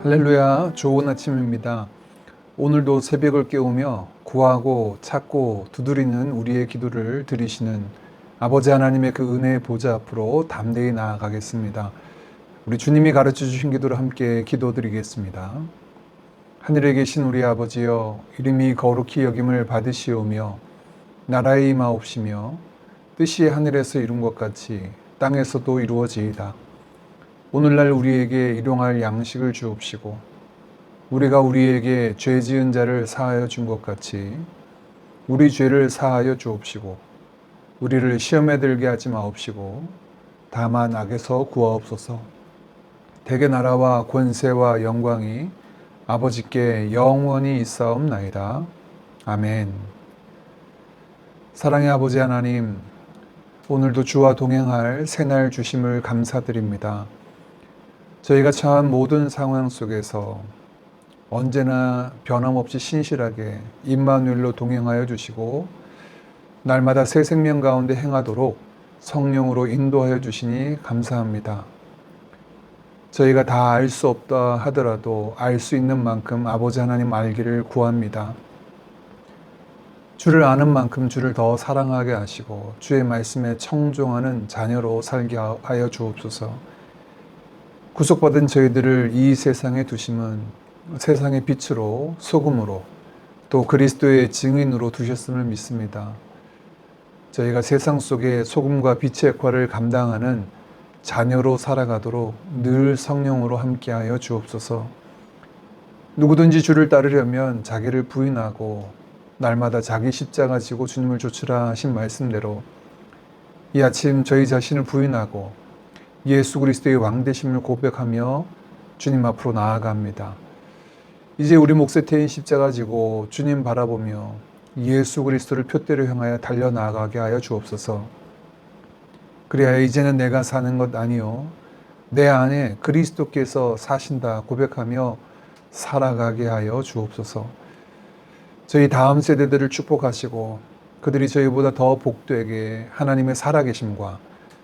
할렐루야, 좋은 아침입니다. 오늘도 새벽을 깨우며 구하고 찾고 두드리는 우리의 기도를 들으시는 아버지 하나님의 그 은혜의 보좌 앞으로 담대히 나아가겠습니다. 우리 주님이 가르쳐 주신 기도를 함께 기도드리겠습니다. 하늘에 계신 우리 아버지여, 이름이 거룩히 여김을 받으시오며 나라의 임하옵시며 뜻이 하늘에서 이룬 것 같이 땅에서도 이루어지이다. 오늘날 우리에게 일용할 양식을 주옵시고 우리가 우리에게 죄 지은 자를 사하여 준 것 같이 우리 죄를 사하여 주옵시고 우리를 시험에 들게 하지 마옵시고 다만 악에서 구하옵소서. 대개 나라와 권세와 영광이 아버지께 영원히 있사옵나이다. 아멘. 사랑의 아버지 하나님, 오늘도 주와 동행할 새날 주심을 감사드립니다. 저희가 처한 모든 상황 속에서 언제나 변함없이 신실하게 임마누엘로 동행하여 주시고 날마다 새 생명 가운데 행하도록 성령으로 인도하여 주시니 감사합니다. 저희가 다 알 수 없다 하더라도 알 수 있는 만큼 아버지 하나님 알기를 구합니다. 주를 아는 만큼 주를 더 사랑하게 하시고 주의 말씀에 청종하는 자녀로 살게 하여 주옵소서. 구속받은 저희들을 이 세상에 두심은 세상의 빛으로 소금으로 또 그리스도의 증인으로 두셨음을 믿습니다. 저희가 세상 속에 소금과 빛의 역할을 감당하는 자녀로 살아가도록 늘 성령으로 함께하여 주옵소서. 누구든지 주를 따르려면 자기를 부인하고 날마다 자기 십자가 지고 주님을 좇으라 하신 말씀대로 이 아침 저희 자신을 부인하고 예수 그리스도의 왕되심을 고백하며 주님 앞으로 나아갑니다. 이제 우리 몫에 태인 십자가 지고 주님 바라보며 예수 그리스도를 표대로 향하여 달려나가게 하여 주옵소서. 그래야 이제는 내가 사는 것 아니요 내 안에 그리스도께서 사신다 고백하며 살아가게 하여 주옵소서. 저희 다음 세대들을 축복하시고 그들이 저희보다 더 복되게 하나님의 살아계심과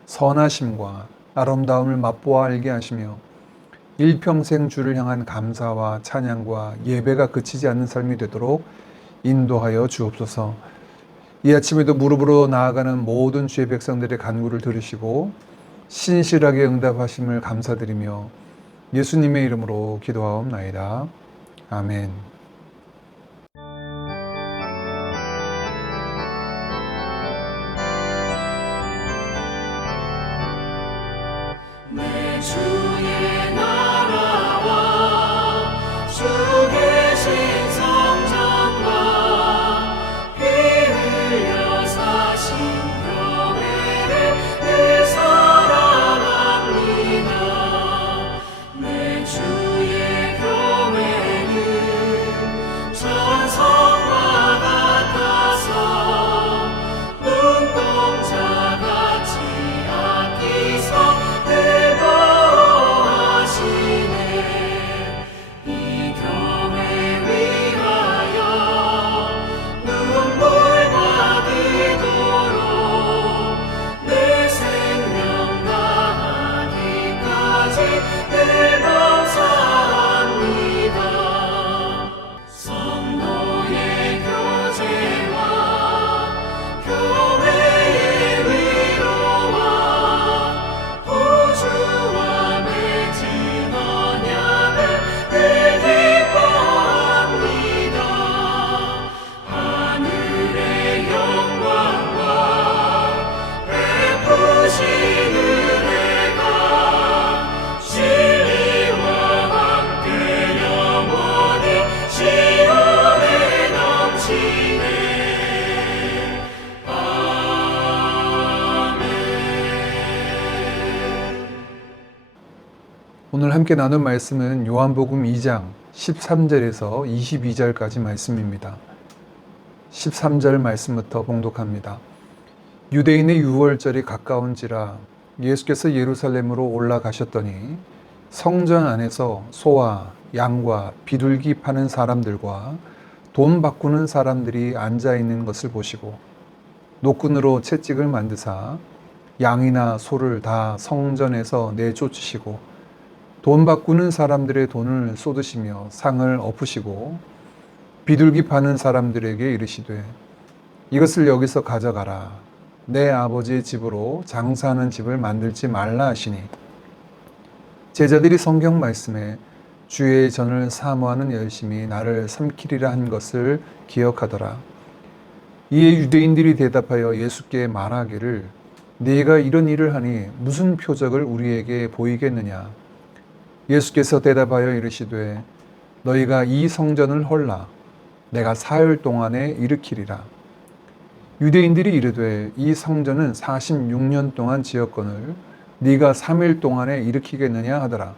선하심과 아름다움을 맛보아 알게 하시며 일평생 주를 향한 감사와 찬양과 예배가 그치지 않는 삶이 되도록 인도하여 주옵소서. 이 아침에도 무릎으로 나아가는 모든 주의 백성들의 간구를 들으시고 신실하게 응답하심을 감사드리며 예수님의 이름으로 기도하옵나이다. 아멘. 내 주의 나라와 주 계신 성전과 피 흘려 사신 교회를 늘 사랑합니다. 내 주의 교회는 전성과 같아서 눈동자 같이 아끼서 오늘 함께 나눌 말씀은 요한복음 2장 13절에서 22절까지 말씀입니다. 13절 말씀부터 봉독합니다. 유대인의 유월절이 가까운지라 예수께서 예루살렘으로 올라가셨더니 성전 안에서 소와 양과 비둘기 파는 사람들과 돈 바꾸는 사람들이 앉아 있는 것을 보시고 노끈으로 채찍을 만드사 양이나 소를 다 성전에서 내쫓으시고 돈 바꾸는 사람들의 돈을 쏟으시며 상을 엎으시고 비둘기 파는 사람들에게 이르시되 이것을 여기서 가져가라. 내 아버지의 집으로 장사하는 집을 만들지 말라 하시니 제자들이 성경 말씀에 주의 전을 사모하는 열심이 나를 삼키리라 한 것을 기억하더라. 이에 유대인들이 대답하여 예수께 말하기를 네가 이런 일을 하니 무슨 표적을 우리에게 보이겠느냐. 예수께서 대답하여 이르시되 너희가 이 성전을 헐라 내가 사흘 동안에 일으키리라. 유대인들이 이르되 이 성전은 46년 동안 지었거늘 네가 3일 동안에 일으키겠느냐 하더라.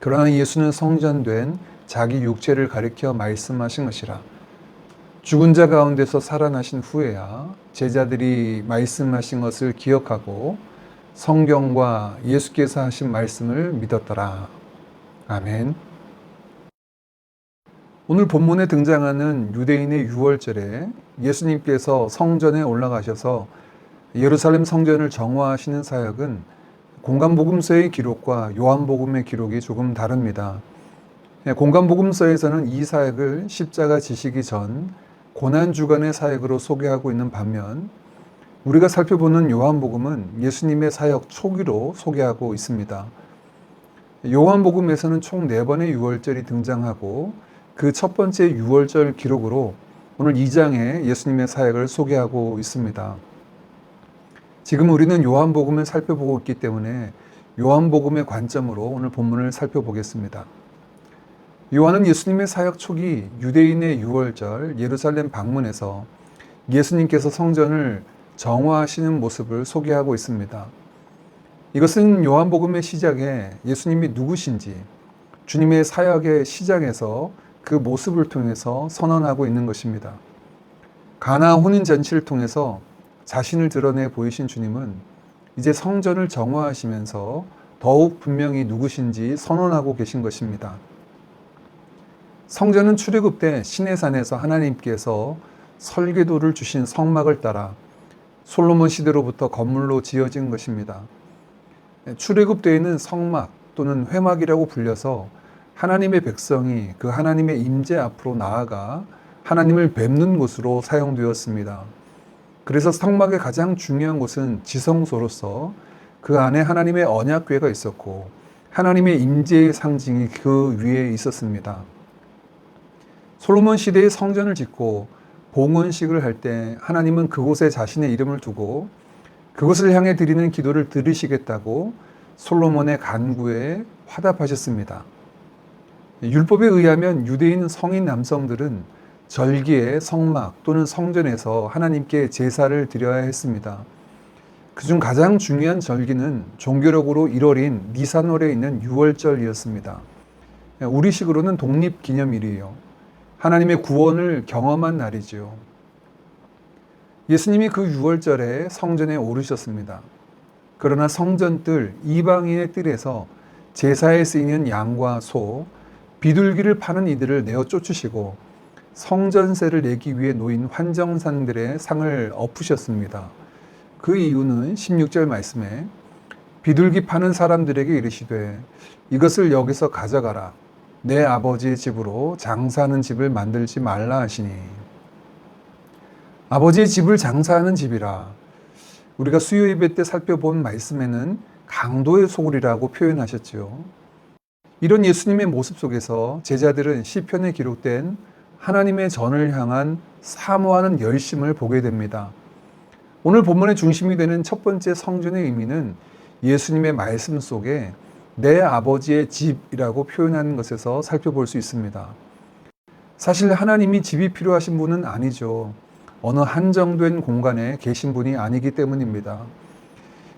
그러나 예수는 성전된 자기 육체를 가리켜 말씀하신 것이라. 죽은 자 가운데서 살아나신 후에야 제자들이 말씀하신 것을 기억하고 성경과 예수께서 하신 말씀을 믿었더라. 아멘. 오늘 본문에 등장하는 유대인의 유월절에 예수님께서 성전에 올라가셔서 예루살렘 성전을 정화하시는 사역은 공간복음서의 기록과 요한복음의 기록이 조금 다릅니다. 공간복음서에서는 이 사역을 십자가 지시기 전 고난주간의 사역으로 소개하고 있는 반면 우리가 살펴보는 요한복음은 예수님의 사역 초기로 소개하고 있습니다. 요한복음에서는 총 4번의 유월절이 등장하고 그 첫 번째 유월절 기록으로 오늘 2장에 예수님의 사역을 소개하고 있습니다. 지금 우리는 요한복음을 살펴보고 있기 때문에 요한복음의 관점으로 오늘 본문을 살펴보겠습니다. 요한은 예수님의 사역 초기 유대인의 유월절 예루살렘 방문에서 예수님께서 성전을 정화하시는 모습을 소개하고 있습니다. 이것은 요한복음의 시작에 예수님이 누구신지 주님의 사역의 시작에서 그 모습을 통해서 선언하고 있는 것입니다. 가나 혼인 잔치를 통해서 자신을 드러내 보이신 주님은 이제 성전을 정화하시면서 더욱 분명히 누구신지 선언하고 계신 것입니다. 성전은 출애굽 때 시내산에서 하나님께서 설계도를 주신 성막을 따라 솔로몬 시대로부터 건물로 지어진 것입니다. 출애굽 때에는 성막 또는 회막이라고 불려서 하나님의 백성이 그 하나님의 임재 앞으로 나아가 하나님을 뵙는 곳으로 사용되었습니다. 그래서 성막의 가장 중요한 곳은 지성소로서 그 안에 하나님의 언약궤가 있었고 하나님의 임재의 상징이 그 위에 있었습니다. 솔로몬 시대에 성전을 짓고 봉헌식을 할 때 하나님은 그곳에 자신의 이름을 두고 그곳을 향해 드리는 기도를 들으시겠다고 솔로몬의 간구에 화답하셨습니다. 율법에 의하면 유대인 성인 남성들은 절기에 성막 또는 성전에서 하나님께 제사를 드려야 했습니다. 그중 가장 중요한 절기는 종교력으로 1월인 니산월에 있는 유월절이었습니다. 우리식으로는 독립기념일이에요. 하나님의 구원을 경험한 날이지요. 예수님이 그 유월절에 성전에 오르셨습니다. 그러나 성전뜰 이방인의 뜰에서 제사에 쓰이는 양과 소, 비둘기를 파는 이들을 내어 쫓으시고 성전세를 내기 위해 놓인 환정상들의 상을 엎으셨습니다. 그 이유는 16절 말씀에 비둘기 파는 사람들에게 이르시되 이것을 여기서 가져가라. 내 아버지의 집으로 장사하는 집을 만들지 말라 하시니. 아버지의 집을 장사하는 집이라. 우리가 수요 예배 때 살펴본 말씀에는 강도의 소굴이라고 표현하셨지요. 이런 예수님의 모습 속에서 제자들은 시편에 기록된 하나님의 전을 향한 사모하는 열심을 보게 됩니다. 오늘 본문의 중심이 되는 첫 번째 성전의 의미는 예수님의 말씀 속에 내 아버지의 집이라고 표현하는 것에서 살펴볼 수 있습니다. 사실 하나님이 집이 필요하신 분은 아니죠. 어느 한정된 공간에 계신 분이 아니기 때문입니다.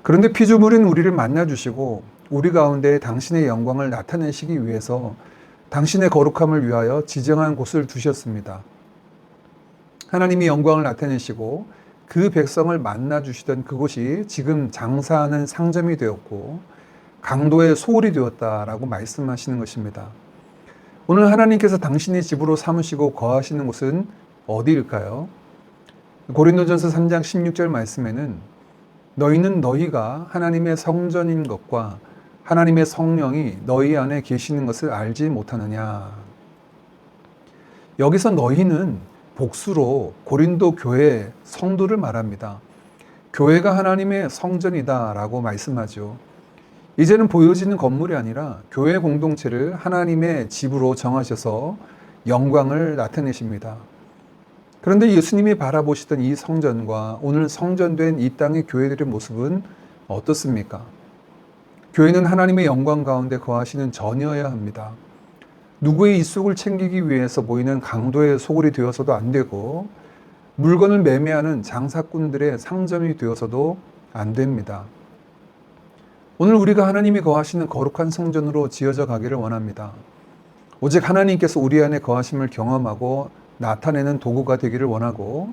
그런데 피조물인 우리를 만나주시고 우리 가운데 당신의 영광을 나타내시기 위해서 당신의 거룩함을 위하여 지정한 곳을 두셨습니다. 하나님이 영광을 나타내시고 그 백성을 만나주시던 그곳이 지금 장사하는 상점이 되었고 강도의 소굴이 되었다라고 말씀하시는 것입니다. 오늘 하나님께서 당신의 집으로 삼으시고 거하시는 곳은 어디일까요? 고린도전서 3장 16절 말씀에는 너희는 너희가 하나님의 성전인 것과 하나님의 성령이 너희 안에 계시는 것을 알지 못하느냐. 여기서 너희는 복수로 고린도 교회 성도를 말합니다. 교회가 하나님의 성전이다라고 말씀하죠. 이제는 보여지는 건물이 아니라 교회 공동체를 하나님의 집으로 정하셔서 영광을 나타내십니다. 그런데 예수님이 바라보시던 이 성전과 오늘 성전된 이 땅의 교회들의 모습은 어떻습니까? 교회는 하나님의 영광 가운데 거하시는 전이어야 합니다. 누구의 입속을 챙기기 위해서 보이는 강도의 소굴이 되어서도 안 되고 물건을 매매하는 장사꾼들의 상점이 되어서도 안 됩니다. 오늘 우리가 하나님이 거하시는 거룩한 성전으로 지어져 가기를 원합니다. 오직 하나님께서 우리 안에 거하심을 경험하고 나타내는 도구가 되기를 원하고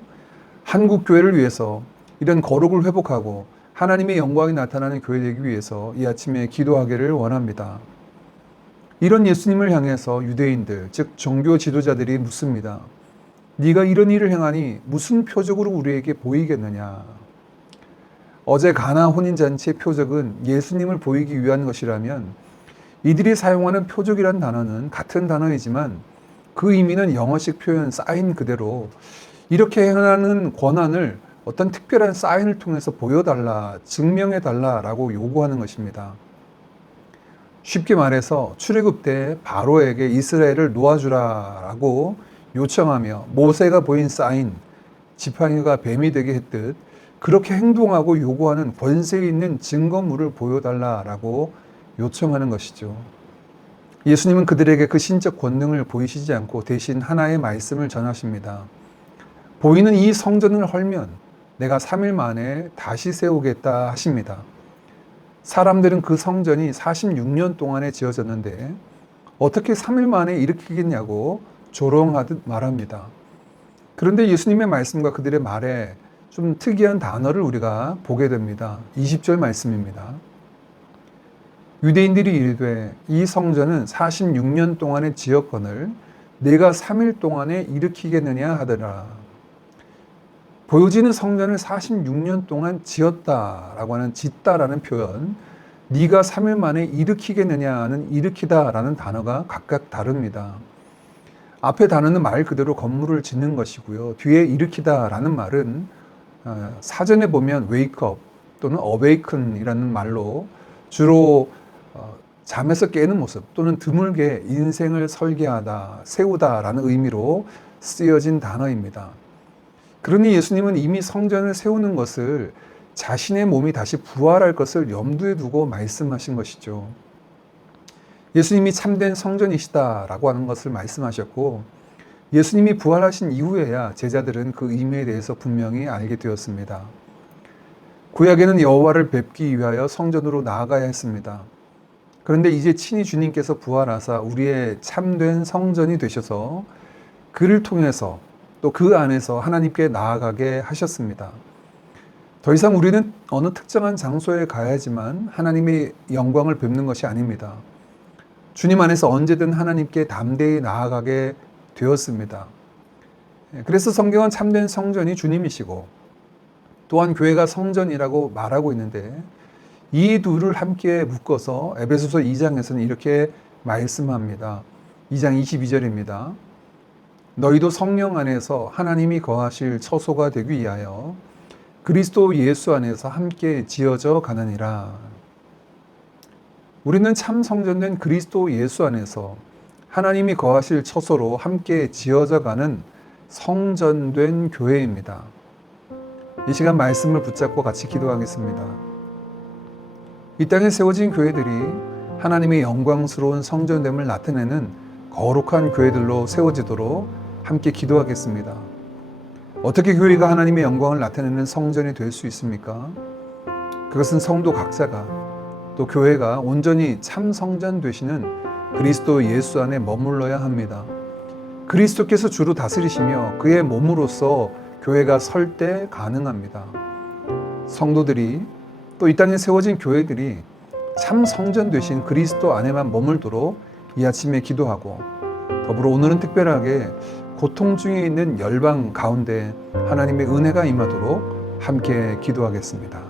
한국 교회를 위해서 이런 거룩을 회복하고 하나님의 영광이 나타나는 교회 되기 위해서 이 아침에 기도하기를 원합니다. 이런 예수님을 향해서 유대인들, 즉 종교 지도자들이 묻습니다. 네가 이런 일을 행하니 무슨 표적으로 우리에게 보이겠느냐? 어제 가나 혼인잔치의 표적은 예수님을 보이기 위한 것이라면 이들이 사용하는 표적이란 단어는 같은 단어이지만 그 의미는 영어식 표현 사인 그대로 이렇게 행하는 권한을 어떤 특별한 사인을 통해서 보여달라, 증명해달라라고 요구하는 것입니다. 쉽게 말해서 출애굽 때 바로에게 이스라엘을 놓아주라라고 요청하며 모세가 보인 사인, 지팡이가 뱀이 되게 했듯 그렇게 행동하고 요구하는 권세 있는 증거물을 보여달라라고 요청하는 것이죠. 예수님은 그들에게 그 신적 권능을 보이시지 않고 대신 하나의 말씀을 전하십니다. 보이는 이 성전을 헐면 내가 3일 만에 다시 세우겠다 하십니다. 사람들은 그 성전이 46년 동안에 지어졌는데 어떻게 3일 만에 일으키겠냐고 조롱하듯 말합니다. 그런데 예수님의 말씀과 그들의 말에 좀 특이한 단어를 우리가 보게 됩니다. 20절 말씀입니다. 유대인들이 이르되 이 성전은 46년 동안에 지었거늘 내가 3일 동안에 일으키겠느냐 하더라. 보여지는 성전을 46년 동안 지었다라고 하는 짓다라는 표현, 네가 3일 만에 일으키겠느냐는 일으키다라는 단어가 각각 다릅니다. 앞에 단어는 말 그대로 건물을 짓는 것이고요. 뒤에 일으키다라는 말은 사전에 보면 wake up 또는 awaken이라는 말로 주로 잠에서 깨는 모습 또는 드물게 인생을 설계하다, 세우다라는 의미로 쓰여진 단어입니다. 그러니 예수님은 이미 성전을 세우는 것을 자신의 몸이 다시 부활할 것을 염두에 두고 말씀하신 것이죠. 예수님이 참된 성전이시다라고 하는 것을 말씀하셨고 예수님이 부활하신 이후에야 제자들은 그 의미에 대해서 분명히 알게 되었습니다. 구약에는 여호와를 뵙기 위하여 성전으로 나아가야 했습니다. 그런데 이제 친히 주님께서 부활하사 우리의 참된 성전이 되셔서 그를 통해서 또 그 안에서 하나님께 나아가게 하셨습니다. 더 이상 우리는 어느 특정한 장소에 가야지만 하나님의 영광을 뵙는 것이 아닙니다. 주님 안에서 언제든 하나님께 담대히 나아가게 되었습니다. 그래서 성경은 참된 성전이 주님이시고 또한 교회가 성전이라고 말하고 있는데 이 둘을 함께 묶어서 에베소서 2장에서는 이렇게 말씀합니다. 2장 22절입니다. 너희도 성령 안에서 하나님이 거하실 처소가 되기 위하여 그리스도 예수 안에서 함께 지어져 가느니라. 우리는 참 성전된 그리스도 예수 안에서 하나님이 거하실 처소로 함께 지어져 가는 성전된 교회입니다. 이 시간 말씀을 붙잡고 같이 기도하겠습니다. 이 땅에 세워진 교회들이 하나님의 영광스러운 성전됨을 나타내는 거룩한 교회들로 세워지도록 함께 기도하겠습니다. 어떻게 교회가 하나님의 영광을 나타내는 성전이 될 수 있습니까? 그것은 성도 각자가 또 교회가 온전히 참 성전 되시는 그리스도 예수 안에 머물러야 합니다. 그리스도께서 주로 다스리시며 그의 몸으로서 교회가 설 때 가능합니다. 성도들이 또 이 땅에 세워진 교회들이 참 성전 되신 그리스도 안에만 머물도록 이 아침에 기도하고 더불어 오늘은 특별하게 고통 중에 있는 열방 가운데 하나님의 은혜가 임하도록 함께 기도하겠습니다.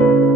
아멘.